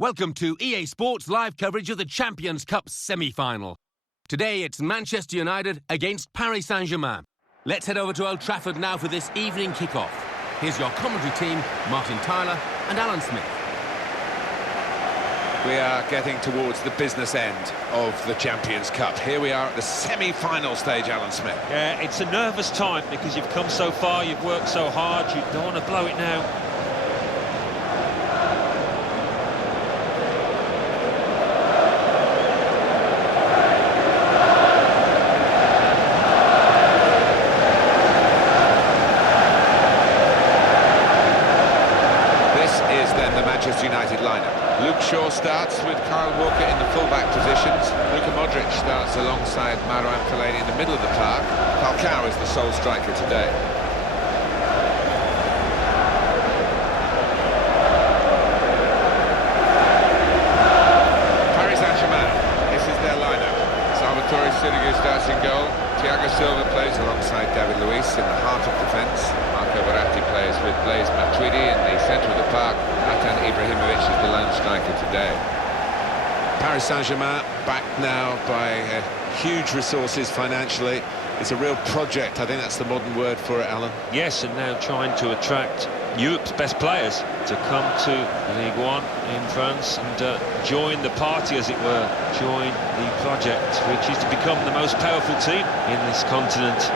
Welcome to EA Sports live coverage of the Champions Cup semi-final. Today it's Manchester United against Paris Saint-Germain. Let's head over to Old Trafford now for this evening kick-off. Here's your commentary team, Martin Tyler and Alan Smith. We are getting towards the business end of the Champions Cup. Here we are at the semi-final stage, Alan Smith. Yeah, it's a nervous time because you've come so far, you've worked so hard, you don't want to blow it now. Manchester United lineup. Luke Shaw starts with Kyle Walker in the full-back positions. Luka Modric starts alongside Marouane Fellaini in the middle of the park. Falcao is the sole striker today. Paris Saint-Germain, this is their lineup. Salvatore Sirigu starts in goal. Thiago Silva plays alongside David Luiz in the heart of defence. Marco Verratti plays with Blaise Matuidi in the centre of the park. Zlatan Ibrahimovic is the lone striker today. Paris Saint-Germain backed now by huge resources financially. It's a real project. I think that's the modern word for it, Alan. Yes, and now trying to attract Europe's best players to come to Ligue 1 in France and join the party, as it were, join the project, which is to become the most powerful team in this continent.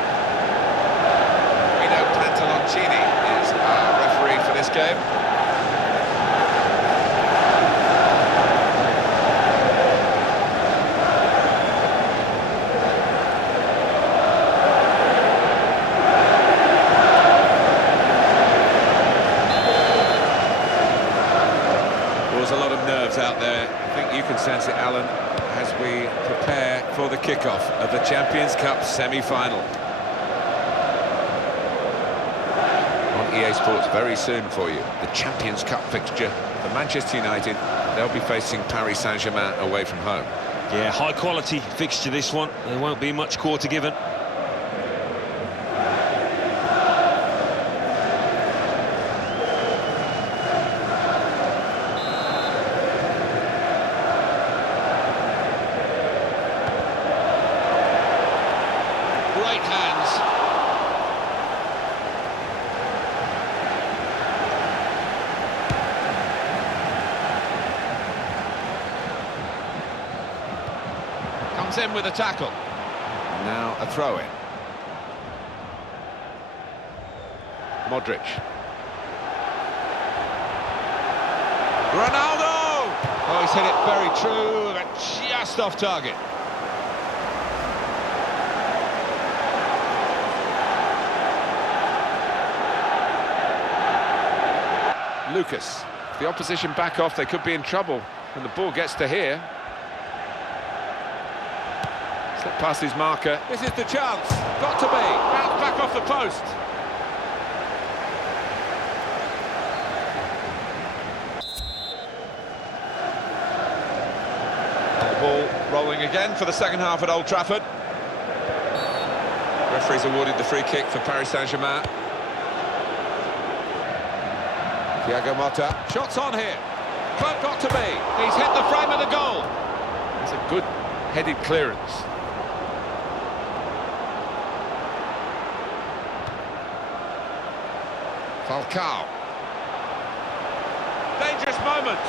We know Pantaloncini is our referee for this game. There's a lot of nerves out there. I think you can sense it, Alan, as we prepare for the kickoff of the Champions Cup semi-final. On EA Sports very soon for you, the Champions Cup fixture for Manchester United. They'll be facing Paris Saint-Germain away from home. Yeah, high-quality fixture this one. There won't be much quarter given. Great hands. Comes in with a tackle. And now a throw-in. Modric. Ronaldo! Oh, he's hit it very true, but just off target. Lucas, if the opposition back off, they could be in trouble when the ball gets to here. Slip past his marker. This is the chance. Got to be. Bounce back off the post. And the ball rolling again for the second half at Old Trafford. Referee's awarded the free kick for Paris Saint-Germain. Thiago Motta, shots on here. Club got to be. He's hit the frame of the goal. It's a good headed clearance. Falcao. Dangerous moment.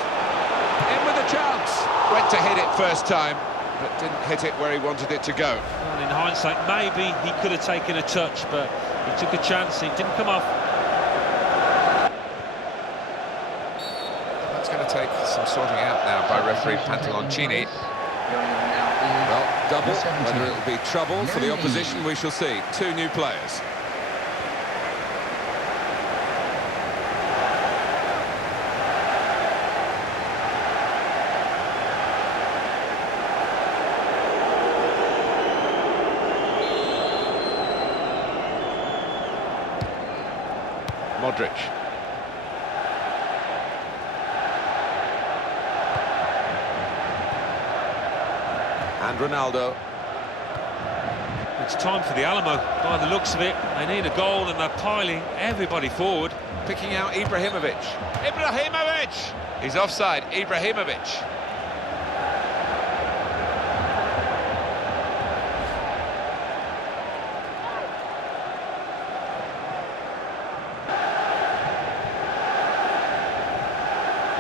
In with a chance. Went to hit it first time, but didn't hit it where he wanted it to go. Well, in hindsight, maybe he could have taken a touch, but he took a chance. It didn't come off. That's going to take some sorting out now by referee Pantaloncini. Well, double. Whether it'll be trouble for the opposition, we shall see. Two new players. Modric. And Ronaldo. It's time for the Alamo, by the looks of it. They need a goal and they're piling everybody forward. picking out Ibrahimovic. Ibrahimovic! He's offside, Ibrahimovic.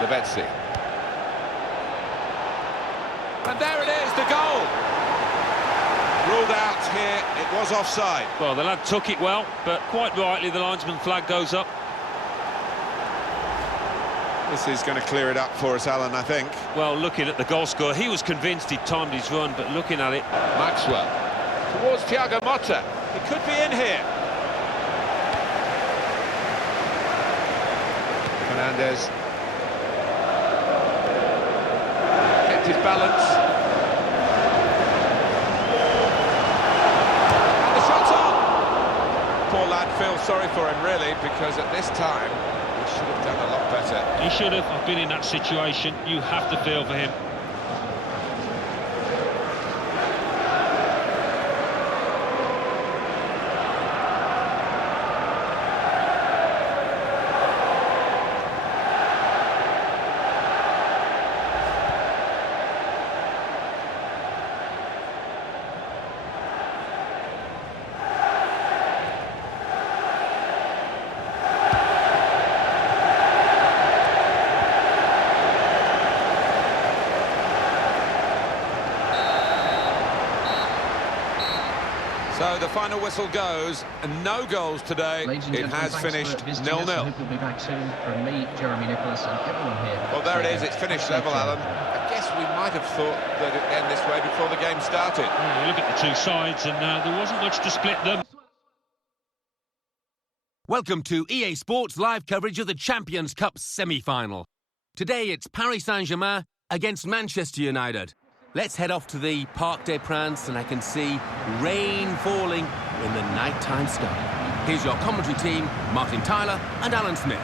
Lavezzi. And there it is, the goal! Ruled out here, it was offside. Well, the lad took it well, but quite rightly the linesman flag goes up. This is going to clear it up for us, Alan, I think. Well, looking at the goal scorer, he was convinced he'd timed his run, but looking at it... Maxwell, towards Thiago Motta. He could be in here. Fernandez. Kept his balance. And the shot's on! Poor lad feels sorry for him, really, because at this time, he should have done a lot better. He should have. I've been in that situation. You have to feel for him. So the final whistle goes, and no goals today. It has finished 0-0. I hope you'll be back soon. From me, Jeremy Nicholas, and everyone here. Well, there it is. It's finished level, Alan. I guess we might have thought that it'd end this way before the game started. Yeah, look at the two sides, and there wasn't much to split them. Welcome to EA Sports live coverage of the Champions Cup semi-final. Today it's Paris Saint-Germain against Manchester United. Let's head off to the Parc des Princes, and I can see rain falling in the nighttime sky. Here's your commentary team, Martin Tyler and Alan Smith.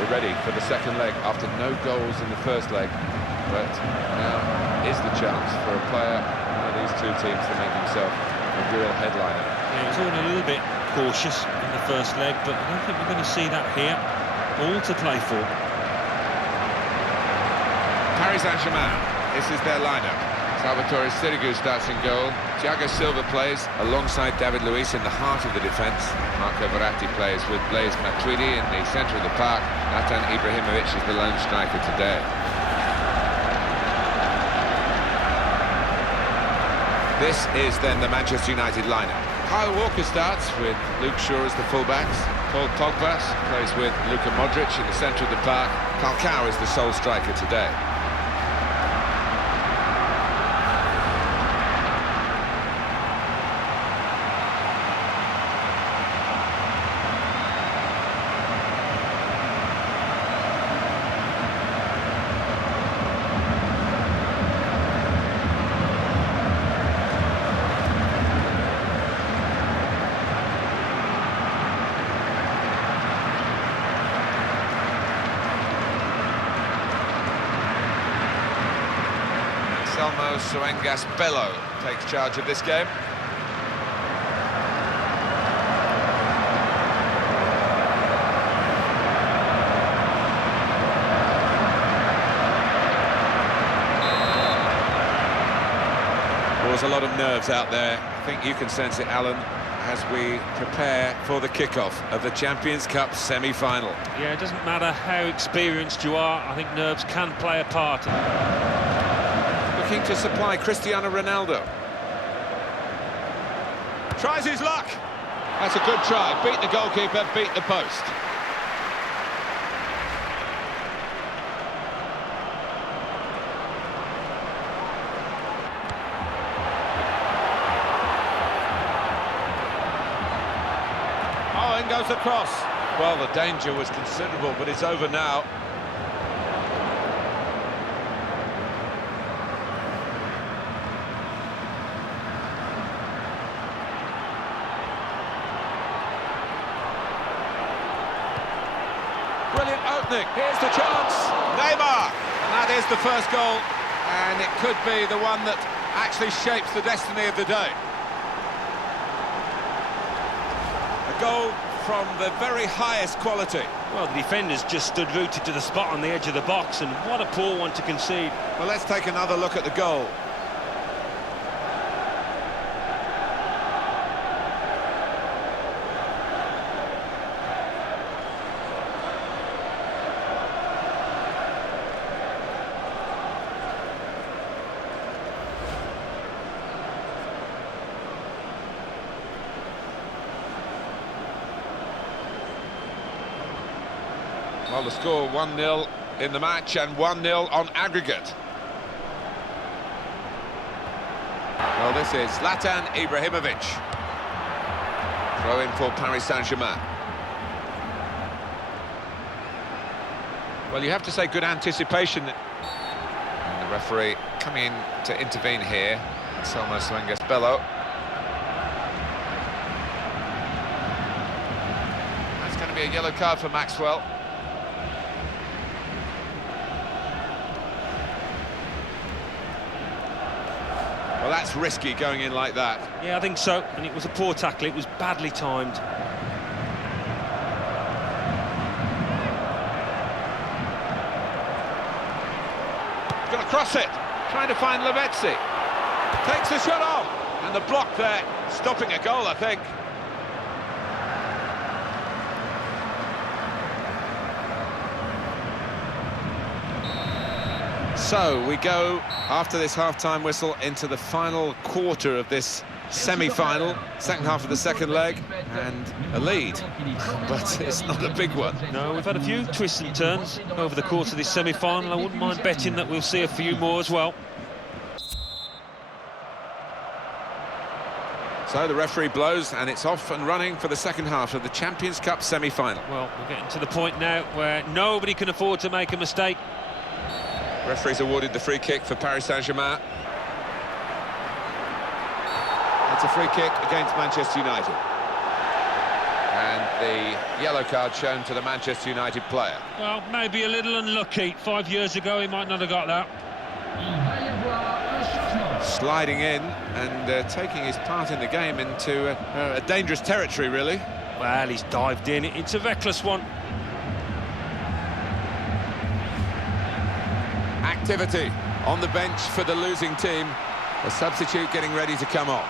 We're ready for the second leg after no goals in the first leg. But now is the chance for a player, one of these two teams, to make himself a real headliner. Yeah, he was all a little bit cautious in the first leg, but I don't think we're going to see that here. All to play for. Paris Saint-Germain, this is their lineup. Salvatore Sirigu starts in goal. Thiago Silva plays alongside David Luiz in the heart of the defence. Marco Verratti plays with Blaise Matuidi in the centre of the park. Zlatan Ibrahimovic is the lone striker today. This is then the Manchester United lineup. Kyle Walker starts with Luke Shaw as the fullbacks. Paul Pogba plays with Luka Modric in the centre of the park. Falcao is the sole striker today. Selmo Suengas Bello takes charge of this game. There's a lot of nerves out there. I think you can sense it, Alan, as we prepare for the kickoff of the Champions Cup semi-final. Yeah, it doesn't matter how experienced you are. I think nerves can play a part. Looking to supply Cristiano Ronaldo. Tries his luck. That's a good try. Beat the goalkeeper, beat the post. Oh, in goes the cross. Well, the danger was considerable, but it's over now. Brilliant opening. Here's the chance. Neymar. And that is the first goal. And it could be the one that actually shapes the destiny of the day. A goal from the very highest quality. Well, the defenders just stood rooted to the spot on the edge of the box, and what a poor one to concede. Well, let's take another look at the goal. Well, the score 1-0 in the match and 1-0 on aggregate. Well, this is Zlatan Ibrahimovic. Throw in for Paris Saint-Germain. Well, you have to say good anticipation. And the referee coming in to intervene here. Anselmo Bello. That's going to be a yellow card for Maxwell. Well, that's risky going in like that. Yeah, I think so, and it was a poor tackle. It was badly timed. He's going to cross it, trying to find Lavezzi. Takes the shot off, and the block there, stopping a goal, I think. So we go, after this half-time whistle, into the final quarter of this semi-final, second half of the second leg, and a lead, but it's not a big one. No, we've had a few twists and turns over the course of this semi-final. I wouldn't mind betting that we'll see a few more as well. So the referee blows, and it's off and running for the second half of the Champions Cup semi-final. Well, we're getting to the point now where nobody can afford to make a mistake. Referee's awarded the free kick for Paris Saint-Germain. That's a free kick against Manchester United. And the yellow card shown to the Manchester United player. Well, maybe a little unlucky. 5 years ago, he might not have got that. Sliding in and taking his part in the game into a dangerous territory, really. Well, he's dived in. It's a reckless one. Activity on the bench for the losing team. A substitute getting ready to come on.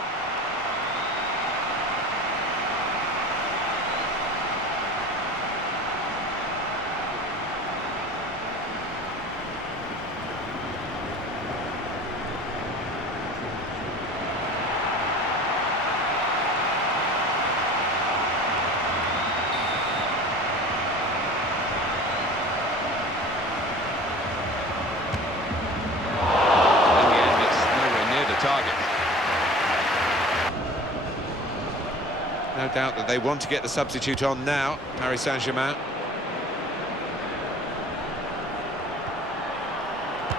No doubt that they want to get the substitute on now, Paris Saint-Germain.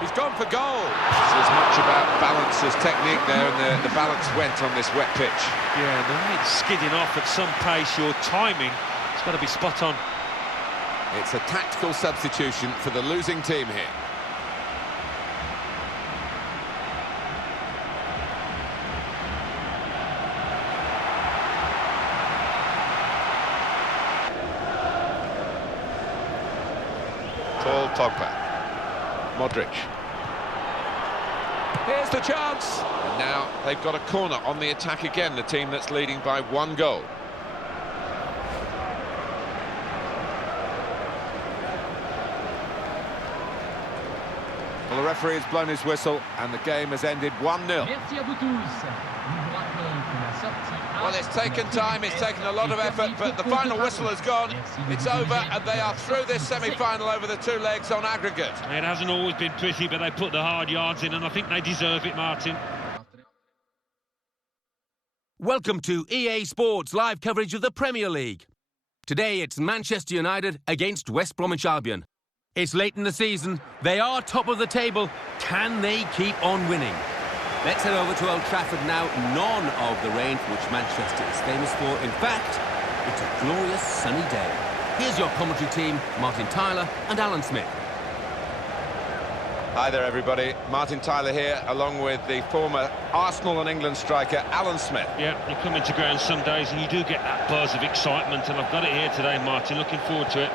He's gone for goal. It's as much about balance as technique there, and the balance went on this wet pitch. Yeah, the way it's skidding off at some pace, your timing, it's got to be spot on. It's a tactical substitution for the losing team here. Paul Pogba. Modric. Here's the chance. And now they've got a corner on the attack again, the team that's leading by 1 goal. Well, the referee has blown his whistle and the game has ended 1-0. Well, it's taken time, it's taken a lot of effort, but the final whistle has gone. It's over, and they are through this semi-final over the 2 legs on aggregate. It hasn't always been pretty, but they put the hard yards in, and I think they deserve it, Martin. Welcome to EA Sports live coverage of the Premier League. Today it's Manchester United against West Bromwich Albion. It's late in the season, they are top of the table. Can they keep on winning? Let's head over to Old Trafford now. None of the rain for which Manchester is famous for. In fact, it's a glorious sunny day. Here's your commentary team, Martin Tyler and Alan Smith. Hi there, everybody. Martin Tyler here, along with the former Arsenal and England striker, Alan Smith. Yeah, you come into ground some days and you do get that buzz of excitement, and I've got it here today, Martin. Looking forward to it.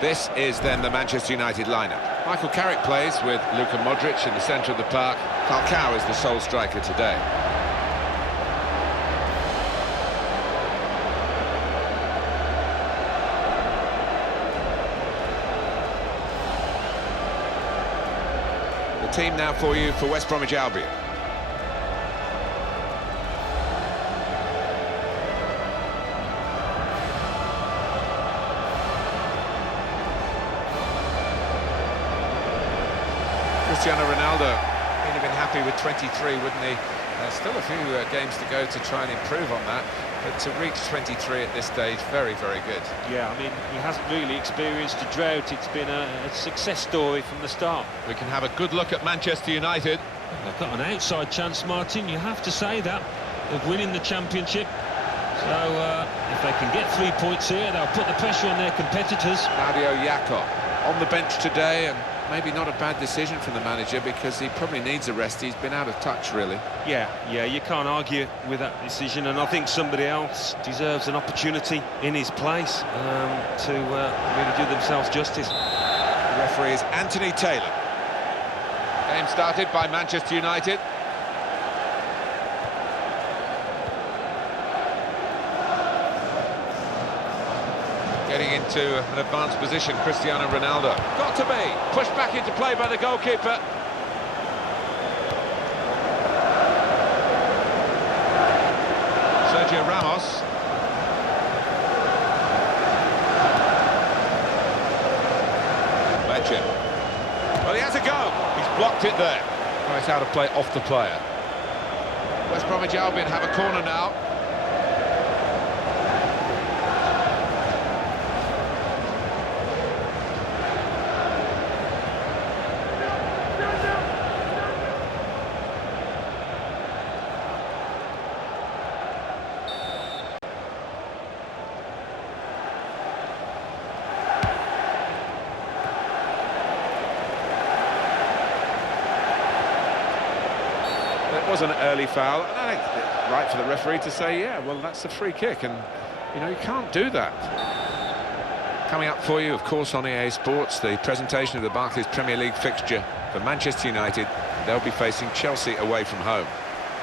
This is then the Manchester United lineup. Michael Carrick plays with Luka Modric in the centre of the park. Falcao is the sole striker today. The team now for you for West Bromwich Albion. Cristiano Ronaldo, he'd have been happy with 23, wouldn't he? Still a few games to go to try and improve on that, but to reach 23 at this stage, very, very good. Yeah, I mean, he hasn't really experienced a drought. It's been a success story from the start. We can have a good look at Manchester United. They've got an outside chance, Martin, you have to say that, of winning the championship. So, if they can get 3 points here, they'll put the pressure on their competitors. Claudio Yacob on the bench today, and maybe not a bad decision from the manager, because he probably needs a rest. He's been out of touch, really. Yeah, you can't argue with that decision, and I think somebody else deserves an opportunity in his place to really do themselves justice. The referee is Anthony Taylor. Game started by Manchester United. Getting into an advanced position, Cristiano Ronaldo. Got to be pushed back into play by the goalkeeper. Sergio Ramos. Lecce. Well, he has a go. He's blocked it there. Oh, it's out of play off the player. West Bromwich Albion have a corner now. It was an early foul, and I think it's right for the referee to say, yeah, well, that's a free kick, and, you know, you can't do that. Coming up for you, of course, on EA Sports, the presentation of the Barclays Premier League fixture for Manchester United. They'll be facing Chelsea away from home.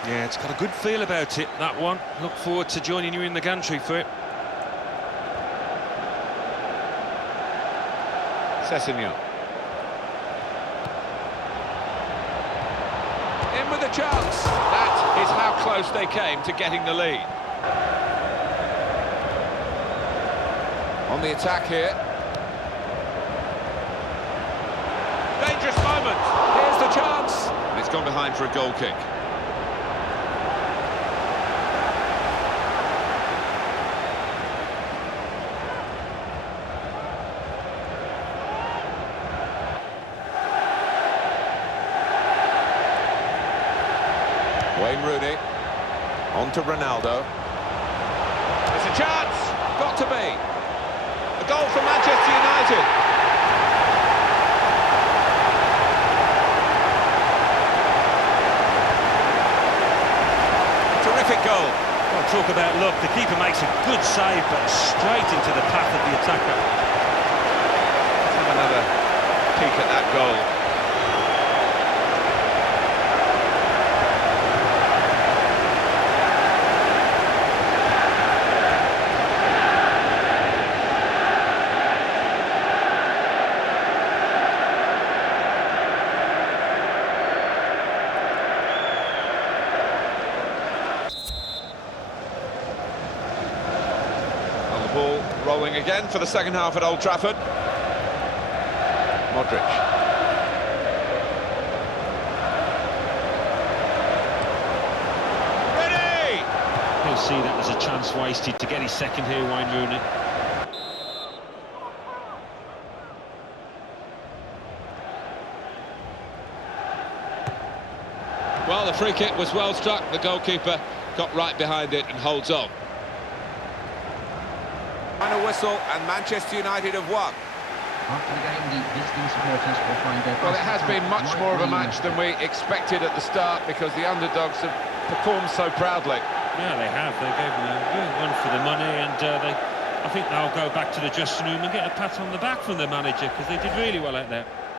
Yeah, it's got a good feel about it, that one. Look forward to joining you in the gantry for it. Sessegnon. In with a chance. That is how close they came to getting the lead. On the attack here. Dangerous moment. Here's the chance. And it's gone behind for a goal kick. Wayne Rooney, on to Ronaldo. There's a chance, got to be. A goal for Manchester United. Terrific goal. Well, talk about luck. The keeper makes a good save, but straight into the path of the attacker. Let's have another peek at that goal. Ball rolling again for the second half at Old Trafford. Modric. Ready! He'll see that as a chance wasted to get his second here, Wayne Rooney. Well, the free kick was well struck. The goalkeeper got right behind it and holds on. Final whistle, and Manchester United have won. After the game, the visiting supporters will find their... Well, it has been much more of a match than we expected at the start because the underdogs have performed so proudly. Yeah, they have. They gave them a good run for the money, and I think they'll go back to the dressing room and get a pat on the back from the manager because they did really well out there.